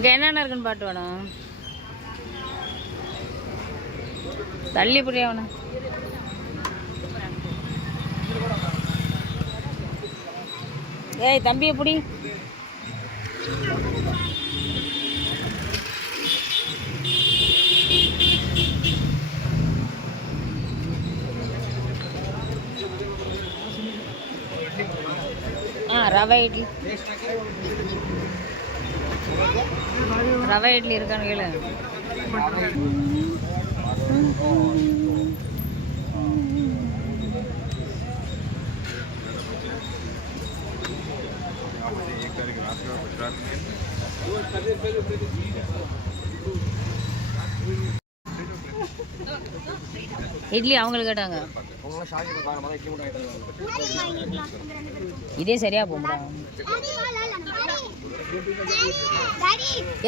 இங்கே என்னென்ன இருக்குன்னு பாட்டு வேணும். தள்ளி புரிய வேணும். ஏய் தம்பியை புடி. ரவை இட்லி இருக்கான்னு கேளு. இட்லி அவங்களுக்கு கேட்டாங்க. இதே சரியா போகும்டா.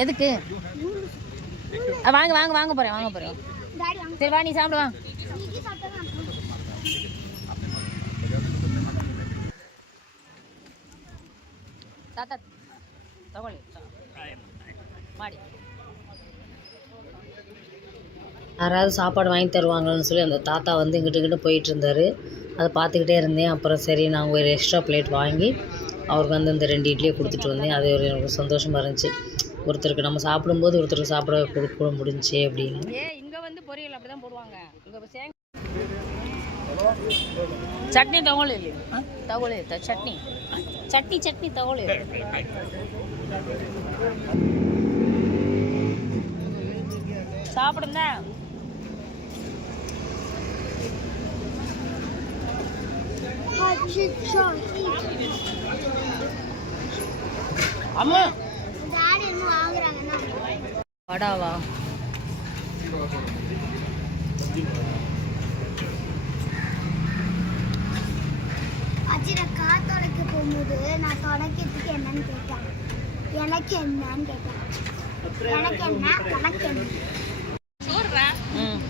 எதுக்கு வாங்க வாங்க வாங்க போறேன். சரி வா, நீ சாப்பிடுவா. தாத்தா தகவல் மாடி யாராவது சாப்பாடு வாங்கி தருவாங்கன்னு சொல்லி அந்த தாத்தா வந்து இங்கிட்டு போயிட்டு இருந்தார். அதை பார்த்துக்கிட்டே இருந்தேன். அப்புறம் சரி நான் ஒரு எக்ஸ்ட்ரா பிளேட் வாங்கி அவருக்கு வந்து இந்த 2 இட்லியை கொடுத்துட்டு வந்தேன். அது ஒரு எனக்கு சந்தோஷமாக இருந்துச்சு. ஒருத்தருக்கு நம்ம சாப்பிடும்போது ஒருத்தருக்கு சாப்பிட கொடுக்க முடிஞ்சு அப்படின்னு. இங்கே வந்து பொரியல் அப்படி தான் போடுவாங்க. இங்கே சட்னி தகவல் சட்னி தகவல் சாப்பிடுங்க. அம்மா வடாவா காத்தொலைக்க போகும்போது நான் தொடக்கிறதுக்கு என்னன்னு கேட்டேன். எனக்கு என்னன்னு கேட்டேன். எனக்கு என்ன உனக்கு என்ன.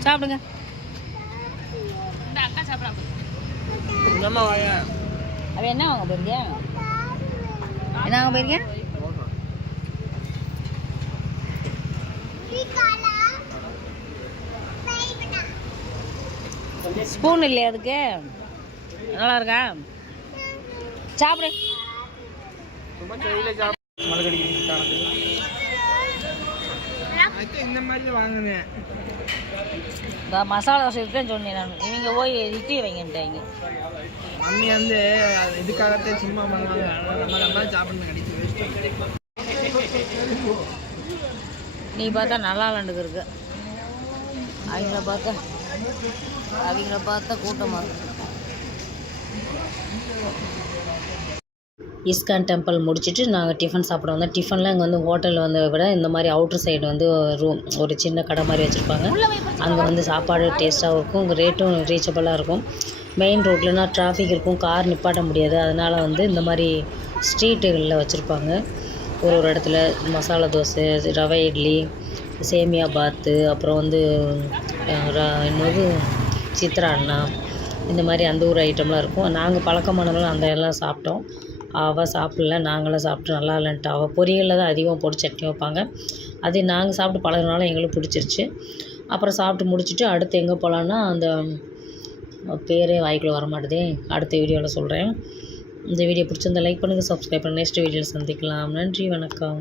சாப்பிடுங்க. அவ என்ன வாங்க போறீங்க? என்ன வாங்க போறீங்க? ஸ்பூன் இல்லையா அதுக்கு? நல்லா இருக்கா? சாப்பிடு. மசாலா தோசை இருக்குன்னு சொன்னேன் நான். இவங்க போய் இட்லி வைங்கன்ட்டாங்க. மம்மி வந்து இதுக்காகத்தான் சும்மா பண்ணுவாங்க. நம்ம சாப்பிட்டு கிடைச்சி. நீ பார்த்தா நல்லா விளாண்டுக்கு இருக்கு. அவங்கள பார்த்தா கூட்டமாக இருக்கு. இஸ்கான் டெம்பிள் முடிச்சுட்டு நாங்கள் டிஃபன் சாப்பிட வந்தோம். டிஃபனில் இங்கே வந்து ஹோட்டலில் வந்து விட இந்த மாதிரி அவுட்ரு சைடு வந்து ஒரு சின்ன கடை மாதிரி வச்சுருப்பாங்க. அங்கே வந்து சாப்பாடு டேஸ்ட்டாகவும் இருக்கும். இங்கே ரேட்டும் ரீச்சபிளாக இருக்கும். மெயின் ரோட்லனா டிராஃபிக் இருக்கும், கார் நிப்பாட்ட முடியாது. அதனால் வந்து இந்த மாதிரி ஸ்ட்ரீட்டுகளில் வச்சுருப்பாங்க. ஒரு இடத்துல மசாலா தோசை, ரவை இட்லி, சேமியா பாத்து, அப்புறம் வந்து என்னது சித்ராண்ணா, இந்த மாதிரி அந்த ஒரு ஐட்டம்லாம் இருக்கும். நாங்கள் பழக்கமானதுனால அந்த எல்லாம் சாப்பிட்டோம். அவள் சாப்பிடல, நாங்களாம் சாப்பிட்டு நல்லா இல்லைன்ட்டு. அவள் பொரியலில் தான் அதிகமாக போட்டு சட்னி வைப்பாங்க. அது நாங்கள் சாப்பிட்டு பழகினால எங்களுக்கு பிடிச்சிருச்சு. அப்புறம் சாப்பிட்டு முடிச்சுட்டு அடுத்து எங்கே போகலான்னா, அந்த பேரே வாய்க்குள்ளே வர மாட்டேதே, அடுத்த வீடியோவில் சொல்கிறேன். இந்த வீடியோ பிடிச்சிருந்தா லைக் பண்ணுங்கள், சப்ஸ்கிரைப் பண்ணுங்கள். நெக்ஸ்ட் வீடியோவில் சந்திக்கலாம். நன்றி, வணக்கம்.